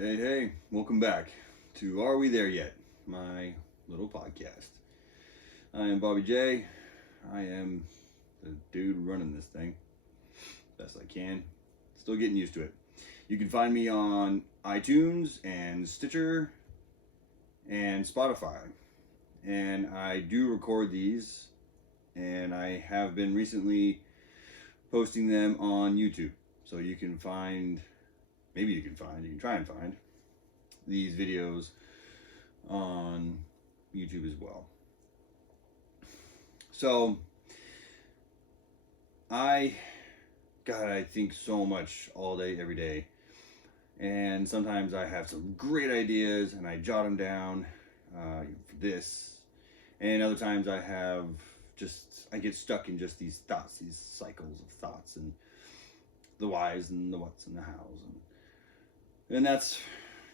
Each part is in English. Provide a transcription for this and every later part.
Hey, welcome back to Are We There Yet? My little podcast. I am Bobby J. I am the dude running this thing best I can. Still getting used to it. You can find me on iTunes and Stitcher and Spotify. And I do record these, and I have been recently posting them on YouTube. So you can try and find these videos on YouTube as well. So, I think so much all day, every day. And sometimes I have some great ideas and I jot them down for this. And other times I get stuck in just these thoughts, these cycles of thoughts, and the whys and the whats and the hows. And that's,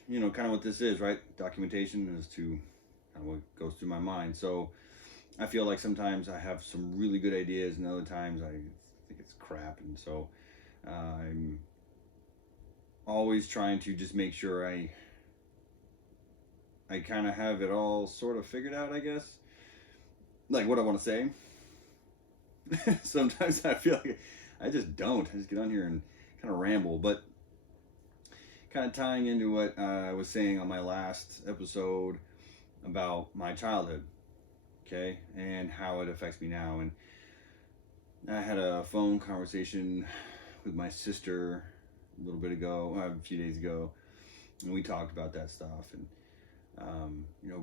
kind of what this is, right? Documentation as to kind of what goes through my mind. So I feel like sometimes I have some really good ideas, and other times I think it's crap. And so I'm always trying to just make sure I kind of have it all sort of figured out, I guess. Like what I want to say. Sometimes I feel like I just don't. I just get on here and kind of ramble. But kind of tying into what I was saying on my last episode about my childhood, okay, and how it affects me now. And I had a phone conversation with my sister a few days ago, and we talked about that stuff. And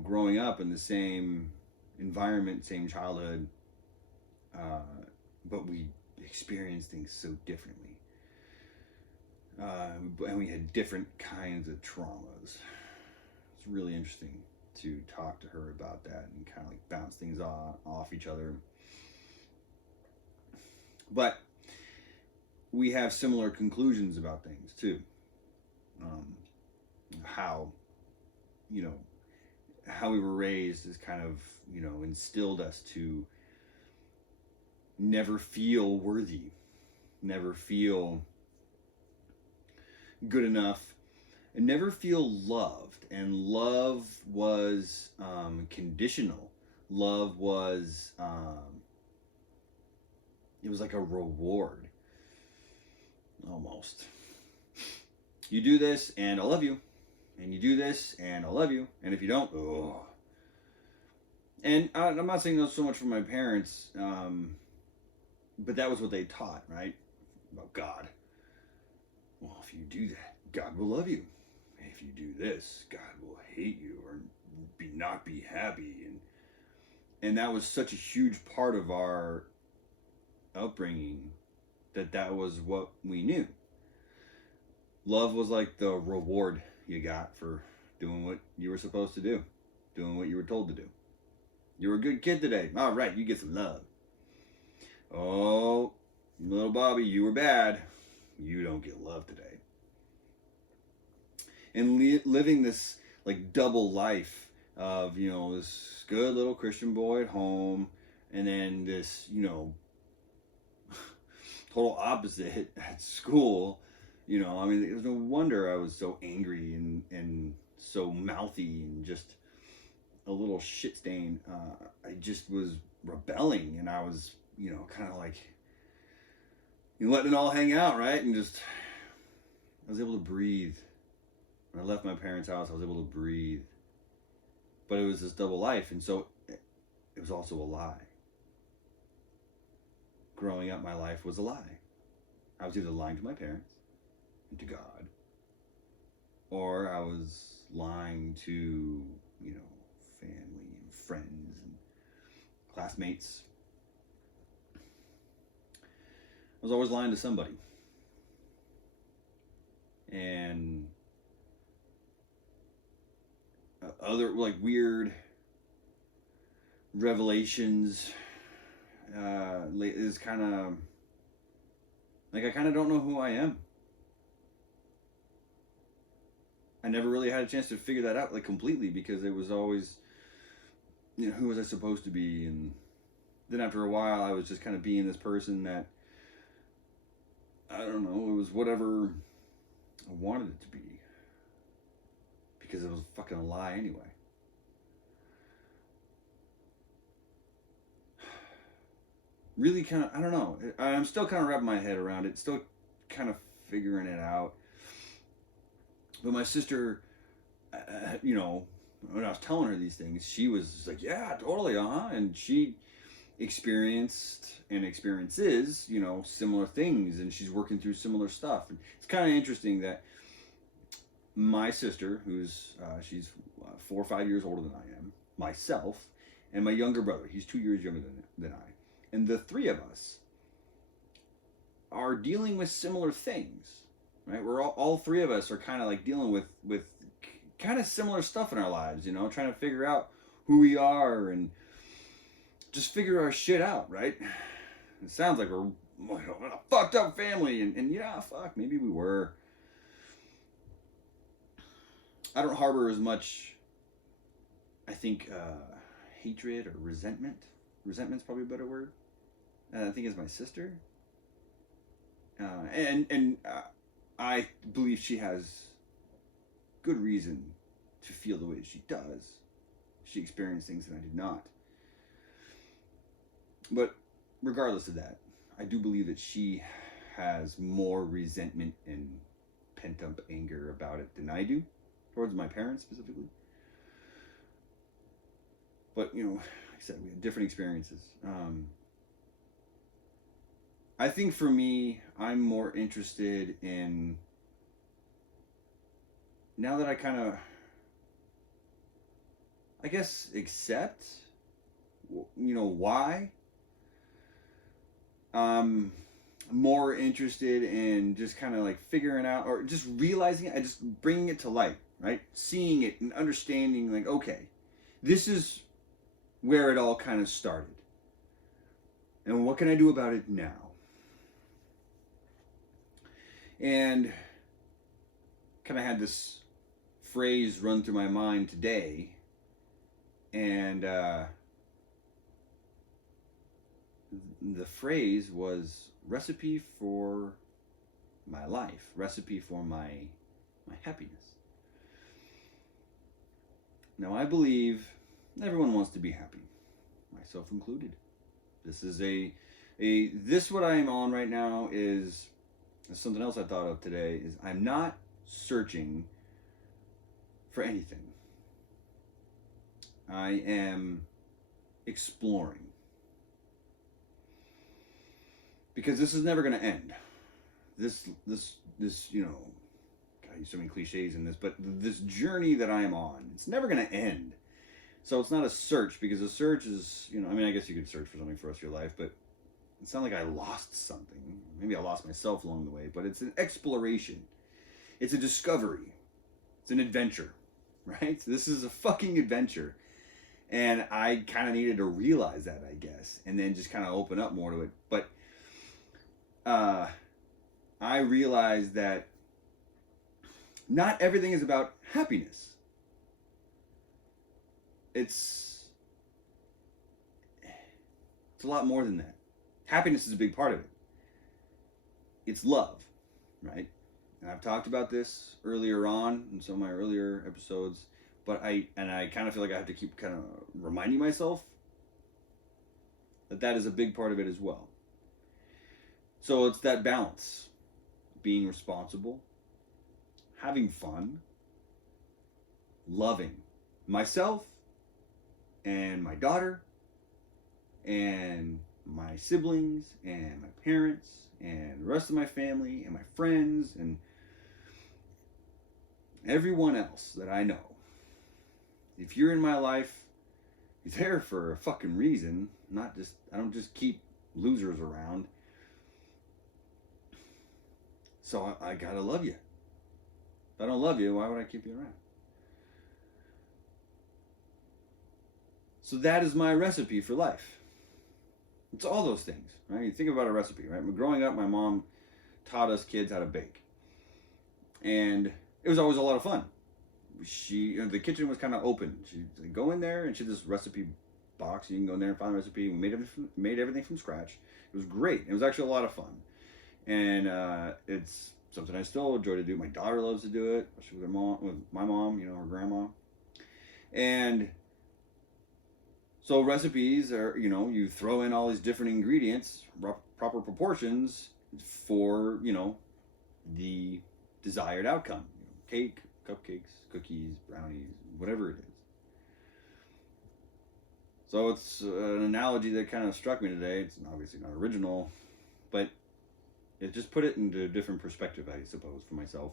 growing up in the same environment, same childhood, but we experienced things so differently. And we had different kinds of traumas. It's really interesting to talk to her about that and kind of like bounce things off each other. But we have similar conclusions about things too. How we were raised is kind of, instilled us to never feel worthy, never feel good enough, and never feel loved. And love was conditional. Love was it was like a reward almost. You do this and I love you, and you do this and I love you, and if you don't, oh. And I'm not saying that so much from my parents, but that was what they taught, right? About God. Well, if you do that, God will love you. If you do this, God will hate you or not be happy. And that was such a huge part of our upbringing that was what we knew. Love was like the reward you got for doing what you were supposed to do, doing what you were told to do. You were a good kid today. All right, you get some love. Oh, little Bobby, you were bad. You don't get love today. And living this like double life of, this good little Christian boy at home, and then this, total opposite at school. It was no wonder I was so angry and so mouthy and just a little shit stain. I just was rebelling, and I was, kind of like letting it all hang out, right? And just, I was able to breathe. When I left my parents' house, I was able to breathe. But it was this double life, and so it was also a lie. Growing up, my life was a lie. I was either lying to my parents and to God, or I was lying to, family and friends and classmates. I was always lying to somebody. And other like weird revelations is kind of like I kind of don't know who I am. I never really had a chance to figure that out like completely, because it was always, who was I supposed to be? And then after a while, I was just kind of being this person that, I don't know, it was whatever I wanted it to be. because it was a fucking lie anyway. Really kind of, I don't know. I'm still kind of wrapping my head around it. Still kind of figuring it out. But my sister, you know, when I was telling her these things, she was like, yeah, totally, and she experienced and experiences, you know, similar things, and she's working through similar stuff. And it's kind of interesting that my sister, who's she's 4 or 5 years older than I am, myself, and my younger brother, he's 2 years younger than I, and the three of us are dealing with similar things, right? We're all three of us are kind of like dealing with kind of similar stuff in our lives, you know, trying to figure out who we are and just figure our shit out, right? It sounds like we're a fucked up family, and yeah, fuck, maybe we were. I don't harbor as much, I think, hatred or resentment. Resentment's probably a better word. I think it's my sister. And I believe she has good reason to feel the way she does. She experienced things that I did not. But regardless of that, I do believe that she has more resentment and pent-up anger about it than I do, towards my parents specifically. But, you know, like I said, we had different experiences. I think for me, I'm more interested in, now that I kind of, I guess, accept, you know, why, I'm more interested in just kind of like figuring out, or just realizing it, just bringing it to light, right? Seeing it and understanding, like, okay, this is where it all kind of started. And what can I do about it now? And kind of had this phrase run through my mind today, and the phrase was recipe for my life, recipe for my happiness. Now, I believe everyone wants to be happy, myself included. This is this what I'm on right now is something else I thought of today, is I'm not searching for anything. I am exploring. Because this is never going to end. This, you know, I use so many cliches in this, but this journey that I am on, it's never going to end. So it's not a search, because a search is, you know, I mean, I guess you could search for something for the rest of your life, but it's not like I lost something. Maybe I lost myself along the way, but it's an exploration. It's a discovery. It's an adventure, right? This is a fucking adventure. And I kind of needed to realize that, I guess, and then just kind of open up more to it. But I realized that not everything is about happiness. It's a lot more than that. Happiness is a big part of it. It's love, right? And I've talked about this earlier on in some of my earlier episodes, but I kind of feel like I have to keep kind of reminding myself that is a big part of it as well. So it's that balance, being responsible, having fun, loving myself and my daughter and my siblings and my parents and the rest of my family and my friends and everyone else that I know. If you're in my life, you're there for a fucking reason. I don't just keep losers around. So I gotta love you. If I don't love you, why would I keep you around? So that is my recipe for life. It's all those things, right? You think about a recipe, right? Growing up, my mom taught us kids how to bake. And it was always a lot of fun. The kitchen was kind of open. She'd go in there and she had this recipe box. You can go in there and find a recipe. We made everything from scratch. It was great. It was actually a lot of fun. And it's something I still enjoy to do. My daughter loves to do it, especially with her mom, with my mom, you know, her grandma. And so recipes are, you know, you throw in all these different ingredients, proper proportions for, you know, the desired outcome. You know, cake, cupcakes, cookies, brownies, whatever it is. So it's an analogy that kind of struck me today. It's obviously not original, but it just put it into a different perspective, I suppose, for myself.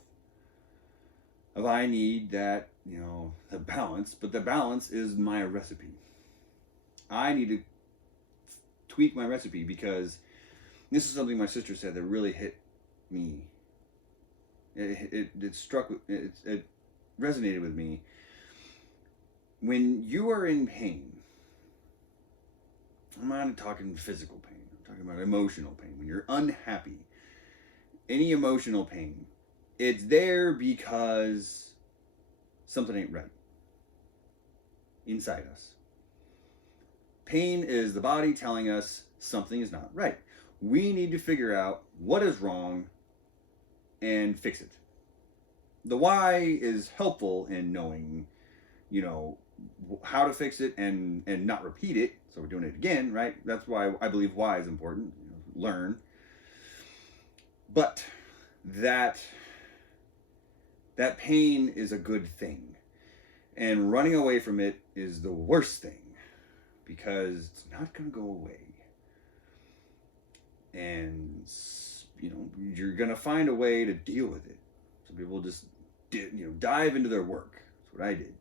If I need that, you know, the balance, but the balance is my recipe. I need to tweak my recipe because this is something my sister said that really hit me. It struck, it resonated with me. When you are in pain, I'm not talking physical pain, I'm talking about emotional pain. When you're unhappy, any emotional pain, it's there because something ain't right inside us. Pain is the body telling us something is not right. We need to figure out what is wrong and fix it. The why is helpful in knowing, you know, how to fix it and not repeat it. So we're doing it again, right? That's why I believe why is important. You know, learn. But that pain is a good thing. And running away from it is the worst thing because it's not going to go away. And, you know, you're going to find a way to deal with it. Some people just, you know, dive into their work. That's what I did.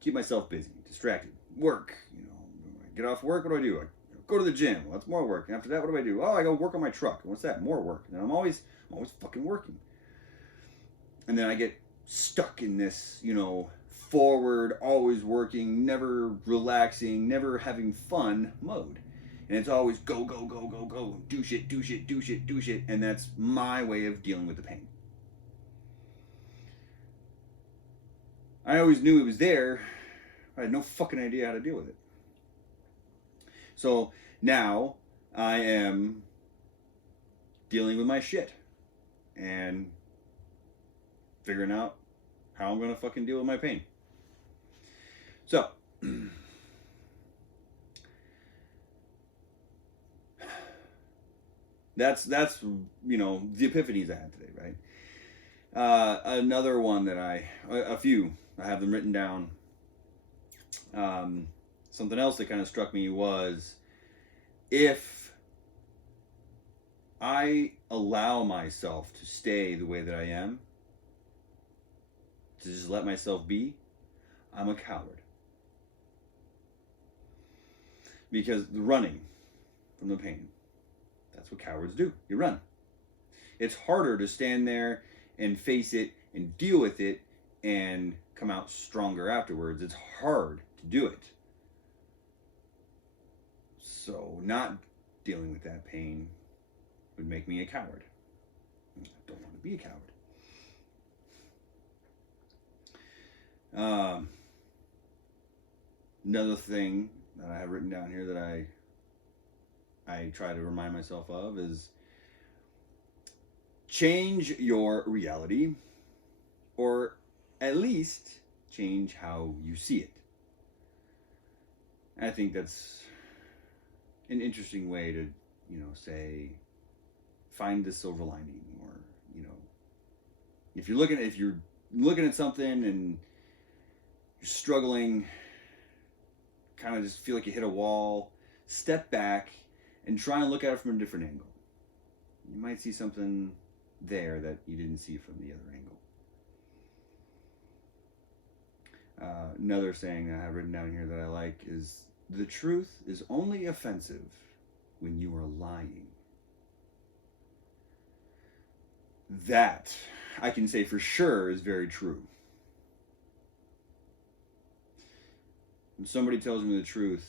Keep myself busy, distracted. Work, you know, when I get off work, what do? I go to the gym. Well, that's more work. And after that, what do? Oh, I go work on my truck. And what's that? More work. And I'm always fucking working. And then I get stuck in this, you know, forward, always working, never relaxing, never having fun mode. And it's always go, go, go, go, go. Do shit, do shit, do shit, do shit. And that's my way of dealing with the pain. I always knew it was there. I had no fucking idea how to deal with it. So now I am dealing with my shit and figuring out how I'm going to fucking deal with my pain. So, that's you know, the epiphanies I had today, right? Another one that a few, I have them written down. Something else that kind of struck me was if I allow myself to stay the way that I am, to just let myself be, I'm a coward. Because running from the pain, that's what cowards do. You run. It's harder to stand there and face it and deal with it and come out stronger afterwards. It's hard to do it. So not dealing with that pain would make me a coward. I don't want to be a coward. Another thing that I have written down here that I try to remind myself of is change your reality, or at least change how you see it. And I think that's an interesting way to, you know, say, find the silver lining, or, you know, if you're looking at something and you're struggling, kind of just feel like you hit a wall, step back and try and look at it from a different angle. You might see something there that you didn't see from the other angle. Another saying that I have written down here that I like is, the truth is only offensive when you are lying. That, I can say for sure, is very true. When somebody tells me the truth,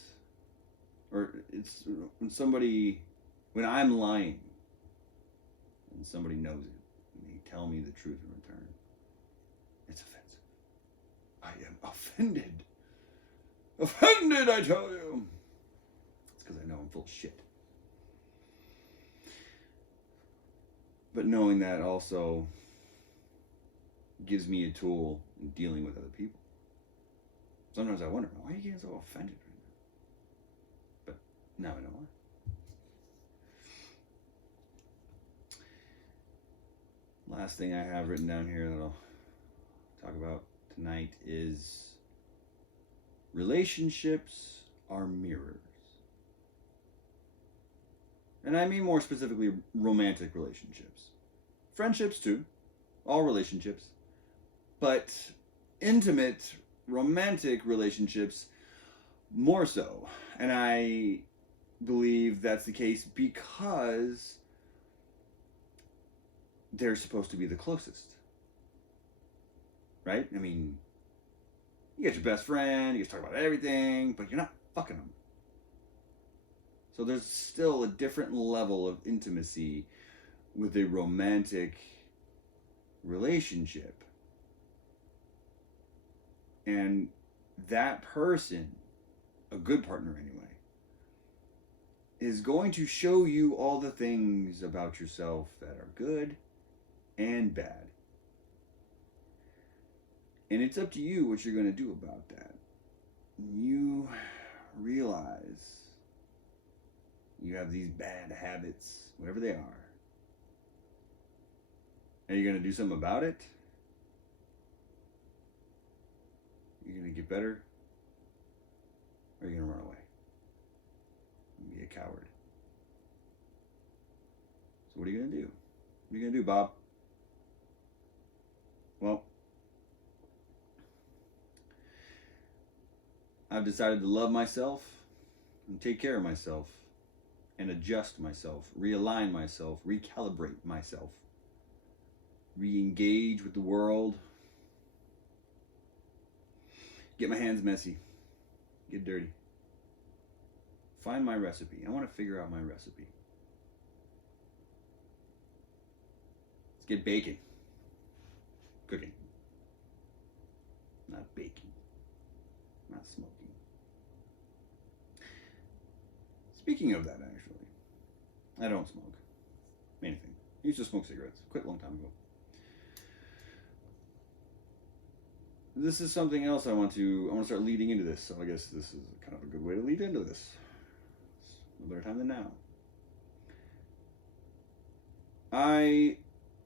or it's when I'm lying and somebody knows it, and they tell me the truth in return, it's offensive. I am offended. Offended, I tell you. It's because I know I'm full of shit. But knowing that also, gives me a tool in dealing with other people. Sometimes I wonder, why are you getting so offended right now? But now I know why. Last thing I have written down here that I'll talk about tonight is relationships are mirrors. And I mean more specifically romantic relationships. Friendships too, all relationships. But intimate, romantic relationships more so. And I believe that's the case because they're supposed to be the closest. Right? I mean, you get your best friend, you guys talk about everything, but you're not fucking them. So there's still a different level of intimacy with a romantic relationship. And that person, a good partner anyway, is going to show you all the things about yourself that are good and bad. And it's up to you what you're going to do about that. You realize you have these bad habits, whatever they are. Are you going to do something about it? You're going to get better? Or are you going to run away? And be a coward? So what are you going to do? What are you going to do, Bob? Well, I've decided to love myself and take care of myself and adjust myself, realign myself, recalibrate myself, re-engage with the world, get my hands messy, get dirty, find my recipe. I want to figure out my recipe. Let's get baking, cooking, not baking, not smoking. Speaking of that, actually, I don't smoke anything. I used to smoke cigarettes. Quit a long time ago. This is something else I want to start leading into this. So I guess this is kind of a good way to lead into this. It's no better time than now.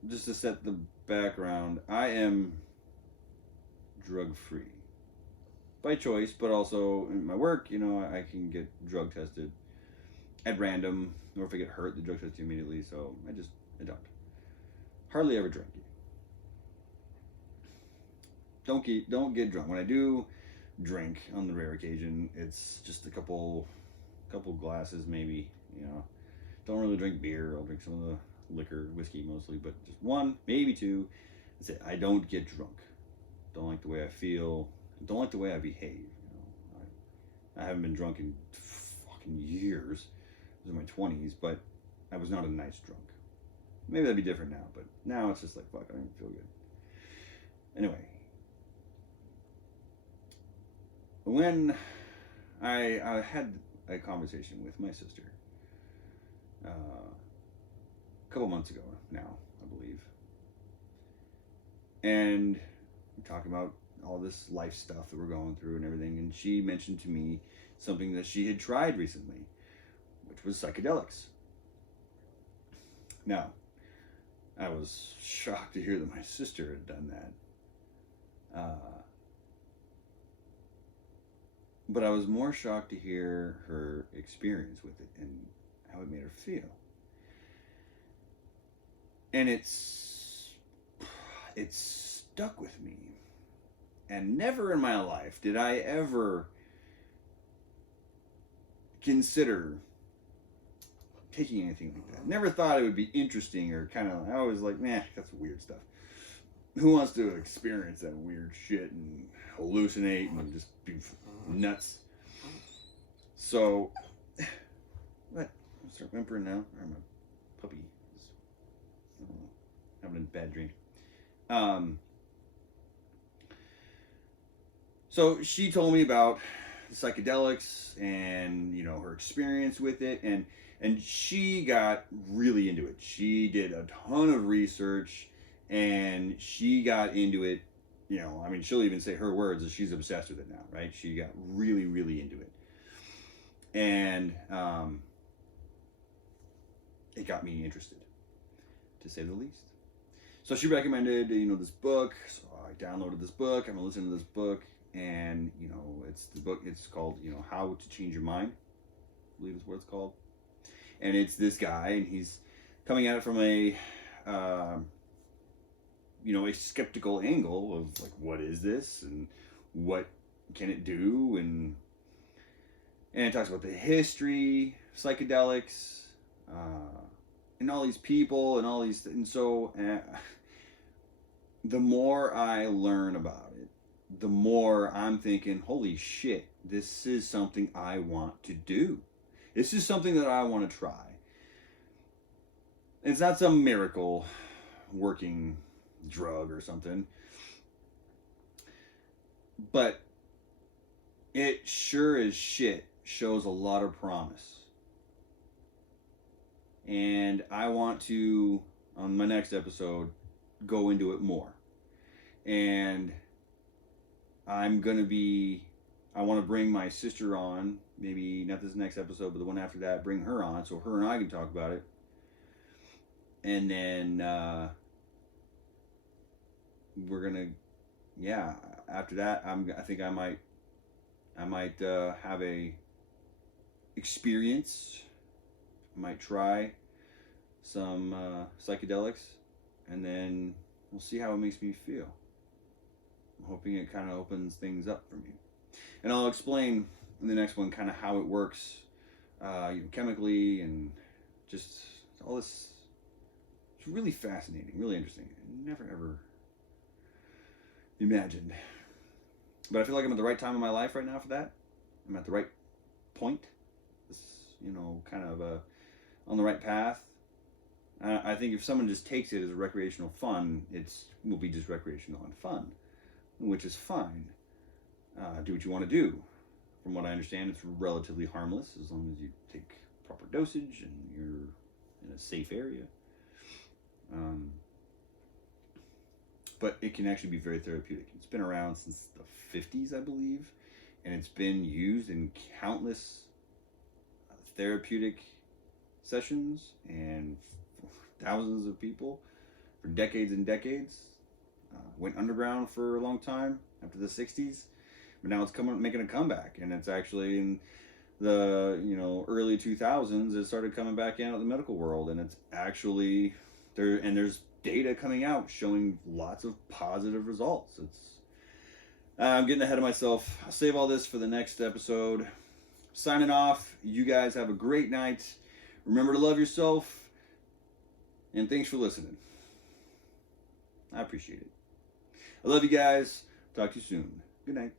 Just to set the background, I am drug-free. By choice, but also in my work, I can get drug tested at random, or if I get hurt, the drug test you immediately, so I don't. Hardly ever drink. Don't get drunk. When I do drink, on the rare occasion, it's just a couple glasses maybe, Don't really drink beer. I'll drink some of the liquor, whiskey mostly, but just one, maybe two. That's it. I don't get drunk. Don't like the way I feel. Don't like the way I behave. I haven't been drunk in fucking years. I was in my 20s, but I was not a nice drunk. Maybe that'd be different now, but now it's just like, fuck, I don't even feel good. Anyway, when I had a conversation with my sister a couple months ago now, I believe, and we're talking about all this life stuff that we're going through and everything, and she mentioned to me something that she had tried recently, which was psychedelics. Now, I was shocked to hear that my sister had done that. But I was more shocked to hear her experience with it and how it made her feel. And it's stuck with me. And never in my life did I ever consider taking anything like that. Never thought it would be interesting or kind of, I was like, nah, that's weird stuff. Who wants to experience that weird shit and hallucinate and just be nuts? So, what? I'll start whimpering now. Or my puppy is, I don't know, having a bad dream. So she told me about the psychedelics and, her experience with it, and she got really into it. She did a ton of research And she got into it, you know, I mean, she'll even say her words that she's obsessed with it now, right? She got really, really into it. And it got me interested, to say the least. So she recommended, you know, this book. So I downloaded this book. I'm gonna listen to this book, and you know, it's the book. It's called, you know, How to Change Your Mind, I believe is what it's called. And it's this guy, and he's coming at it from a, you know, a skeptical angle of like, what is this, and what can it do, and it talks about the history, psychedelics, and all these people, and all these, and so. The more I learn about it, the more I'm thinking, holy shit, this is something I want to do. This is something that I want to try. It's not some miracle working drug or something, but it sure as shit shows a lot of promise. And I want to, on my next episode, go into it more. And I want to bring my sister on, maybe not this next episode, but the one after that, bring her on so her and I can talk about it. And then we're gonna, yeah, after that, I think I might have a experience. I might try some psychedelics, and then we'll see how it makes me feel. I'm hoping it kind of opens things up for me. And I'll explain in the next one kind of how it works, you know, chemically, and just all this. It's really fascinating, really interesting. I never ever imagined. But I feel like I'm at the right time in my life right now for that. I'm at the right point. This, you know, kind of on the right path. I think if someone just takes it as a recreational fun, will be just recreational and fun, which is fine. Do what you want to do. From what I understand, it's relatively harmless as long as you take proper dosage and you're in a safe area. But it can actually be very therapeutic. It's been around since the 50s, I believe, and it's been used in countless therapeutic sessions and thousands of people for decades and decades. Went underground for a long time after the 60s, but now it's making a comeback, and it's actually in the, you know, early 2000s it started coming back in at the medical world, and it's actually there, and there's data coming out showing lots of positive results. I'm getting ahead of myself. I'll save all this for the next episode. Signing off. You guys have a great night. Remember to love yourself. And thanks for listening. I appreciate it. I love you guys. Talk to you soon. Good night.